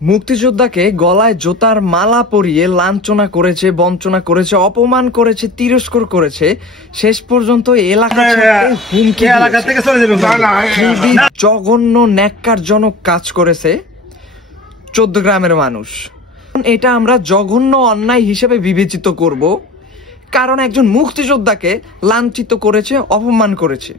মুক্তিযোদ্ধাকে গলায় জোতার মালা পরিয়ে লাঞ্ছনা করেছে, বঞ্চনা করেছে, অপমান করেছে, তিরস্কার করেছে, শেষ পর্যন্ত এলাকা ছাড়তে হুমকি খুবই জঘন্য ন্যাক্কারজনক কাজ করেছে 14 গ্রামের মানুষ। এটা আমরা জঘন্য অন্যায় হিসেবে বিবেচিত করব, কারণ একজন মুক্তিযোদ্ধাকে লাঞ্ছিত করেছে, অপমান করেছে।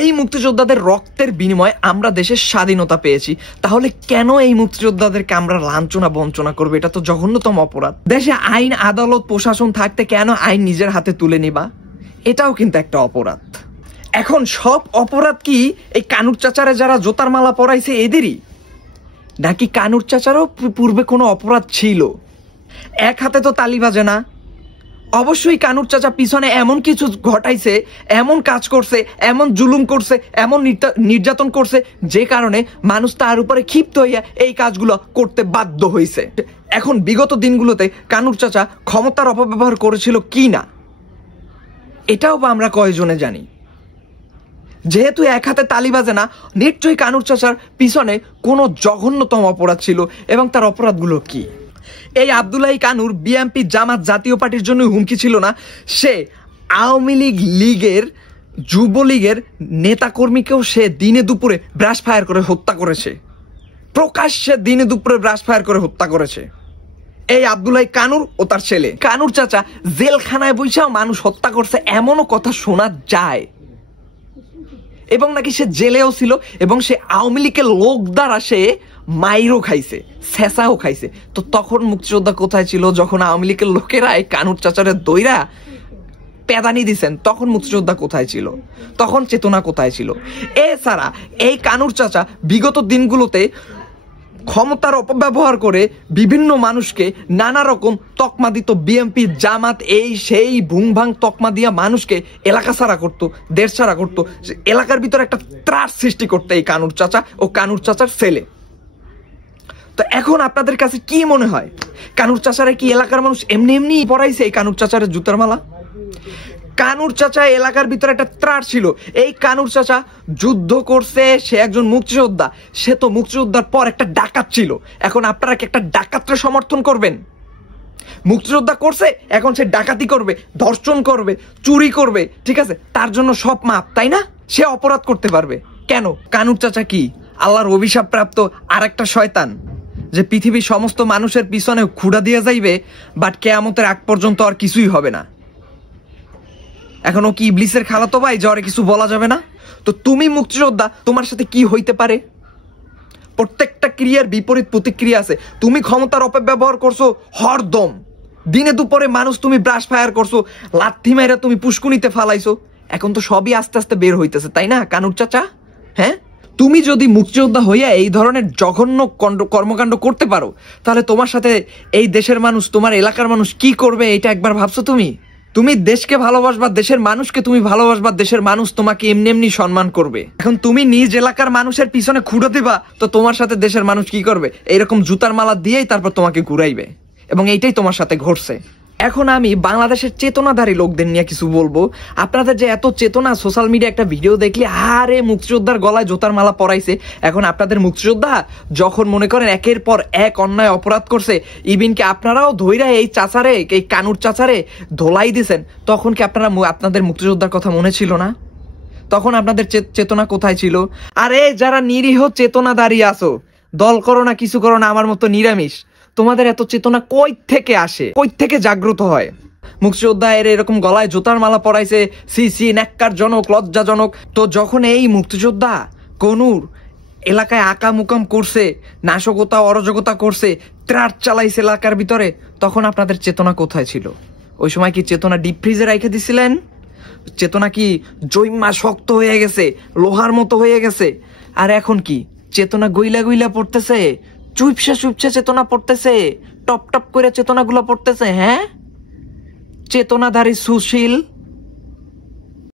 এই মুক্তিযোদ্ধাদের রক্তের বিনিময়ে আমরা দেশের স্বাধীনতা পেয়েছি, তাহলে কেন এই মুক্তিযোদ্ধাদেরকে আমরা লাঞ্ছনা বঞ্চনা করবো? এটা তো জঘন্যতম অপরাধ। দেশে আইন আদালত প্রশাসন থাকতে কেন আইন নিজের হাতে তুলে নিবা? এটাও কিন্তু একটা অপরাধ। এখন সব অপরাধ কি এই কানুর চাচারে যারা জোতার মালা পরাইছে এদেরই, নাকি কানুর চাচারও পূর্বে কোনো অপরাধ ছিল? এক হাতে তো তালি বাজে না। অবশ্যই কানুর চাচা পিছনে এমন কিছু ঘটাইছে, এমন কাজ করছে, এমন জুলুম করছে, এমন নির্যাতন করছে, যে কারণে মানুষ তার উপরে ক্ষিপ্ত হইয়া এই কাজগুলো করতে বাধ্য হয়েছে। এখন বিগত দিনগুলোতে কানুর চাচা ক্ষমতার অপব্যবহার করেছিল কি না, এটাও বা আমরা কয়জনে জানি? যেহেতু এক হাতে তালি বাজে না, নিশ্চয়ই কানুর চাচার পিছনে কোনো জঘন্যতম অপরাধ ছিল, এবং তার অপরাধগুলো কি? এই আব্দুল্লাহ কানুর বিএনপি জামাত জাতীয় পার্টির জন্য হুমকি ছিল না, সে আওয়ামী লীগের যুবলীগের নেতাকর্মীকেও সে দিনে দুপুরে ব্রাশ ফায়ার করে হত্যা করেছে, প্রকাশ্যে দিনে দুপুরে ব্রাশ ফায়ার করে হত্যা করেছে এই আব্দুল্লাহ কানুর ও তার ছেলে। কানুর চাচা জেলখানায় বসেও মানুষ হত্যা করছে এমনও কথা শোনা যায়, এবং নাকি সে জেলেও ছিল, এবং সে আওয়ামী লীগের লোক দ্বারা সে মাইরও খাইছে, ছেঁচাও খাইছে। তো তখন মুক্তিযোদ্ধা কোথায় ছিল? যখন আওয়ামী লীগের লোকেরা এই কানুর চাচারে দইরা পেদানি দিছেন, তখন মুক্তিযোদ্ধা কোথায় ছিল? তখন চেতনা কোথায় ছিল? এছাড়া এই কানুর চাচা বিগত দিনগুলোতে ক্ষমতার অপব্যবহার করে বিভিন্ন মানুষকে নানা রকম তকমা দিত, বিএনপি জামাত এই সেই ভুং ভাং তকমা দিয়া মানুষকে এলাকা ছাড়া করতো, দেশ ছাড়া করতো, এলাকার ভিতরে একটা ত্রাস সৃষ্টি করতো এই কানুর চাচা ও কানুর চাচার ছেলে। তো এখন আপনাদের কাছে কি মনে হয়, কানুর চাচারে কি এলাকার মানুষ এমনি এমনি পড়াইছে এই কানুর চাচারে জুতার মালা? কানুর চাচা এলাকার ভিতরে একটা ত্রাস ছিল। এই কানুর চাচা যুদ্ধ করছে, সে একজন মুক্তিযোদ্ধা, সে তো মুক্তিযোদ্ধার পর একটা ডাকাত ছিল। এখন আপনারা কি একটা ডাকাতরে সমর্থন করবেন? মুক্তিযোদ্ধা করছে, এখন সে ডাকাতি করবে, ধর্ষণ করবে, চুরি করবে, ঠিক আছে, তার জন্য সব মাপ, তাই না? সে অপরাধ করতে পারবে কেন? কানুর চাচা কি আল্লাহর অভিশাপ প্রাপ্ত আর একটা শয়তান, যে পৃথিবীর সমস্ত মানুষের পিছনে খুঁড়া দিয়ে যাইবে, বাট কিয়ামতের আগ পর্যন্ত আর কিছুই হবে না? এখন ও কি ইবলিসের খালাতো ভাই, জ্বরে কিছু বলা যাবে না? তো তুমি মুক্তিযোদ্ধা, তোমার সাথে কি হইতে পারে? প্রত্যেকটা ক্রিয়ার বিপরীত প্রতিক্রিয়া আছে। তুমি ক্ষমতার অপব্যবহার করছো হরদম, দিনে দুপুরে মানুষ তুমি ব্রাশ ফায়ার করছো, লাথি মাইরা তুমি পুষ্কুনিতে ফালাইছো, এখন তো সবই আস্তে আস্তে বের হইতেছে, তাই না কানুর চাচা? হ্যাঁ, তুমি যদি মুক্তিযোদ্ধা হইয়া এই ধরনের জঘন্য কর্মকাণ্ড করতে পারো, তাহলে তোমার সাথে এই দেশের মানুষ, তোমার এলাকার মানুষ কি করবে এটা একবার ভাবছো? তুমি দেশকে ভালোবাসবা, দেশের মানুষকে তুমি ভালোবাসবা, দেশের মানুষ তোমাকে এমনি এমনি সম্মান করবে। এখন তুমি নিজ এলাকার মানুষের পিছনে খুঁড়ে দিবা, তো তোমার সাথে দেশের মানুষ কি করবে? এইরকম জুতার মালা দিয়েই তারপর তোমাকে ঘুরাইবে, এবং এইটাই তোমার সাথে ঘটছে। এখন আমি বাংলাদেশের চেতনাধারী লোকদের নিয়ে কিছু বলবো। আপনাদের যে এত চেতনা, সোশ্যাল মিডিয়া একটা ভিডিও দেখলে আরে মুক্তিযোদ্ধার গলায় জোতার মালা পরাইছে, এখন আপনাদের মুক্তিযোদ্ধা যখন মনে করেন একের পর এক অন্যায় অপরাধ করছে, ইভিনকে আপনারাও ধইরা এই চাচারে, এই কানুর চাচারে ধোলাই দিছেন, তখন কি আপনাদের মুক্তিযোদ্ধার কথা মনে ছিল না? তখন আপনাদের চেতনা কোথায় ছিল? আরে যারা নিরীহ চেতনাধারী আছো, দল করো না, কিছু করো না, আমার মতো নিরামিষ, তোমাদের এত চেতনা কই থেকে আসে, কই থেকে জাগ্রত হয়? মুক্তিযোদ্ধা এর এরকম গলায় জোতার মালা পরাইছে, সি ন্যাক্কারজনক, লজ্জাজনক। তো যখন এই মুক্তিযোদ্ধা কনুর এলাকায় আকা মুকাম করছে, নাশকতা অরাজকতা করছে, ত্রাস চালাইছে এলাকার ভিতরে, তখন আপনাদের চেতনা কোথায় ছিল? ওই সময় কি চেতনা ডিপ ফ্রিজে রেখে দিছিলেন? চেতনা কি জৈমা শক্ত হয়ে গেছে, লোহার মতো হয়ে গেছে? আর এখন কি চেতনা গইলা গইলা পড়তেছে, চুপসে চেতনা পড়তেছে, টপ টপ করে চেতনাগুলো পড়তেছে। হ্যাঁ, চেতনাধারী সুশীল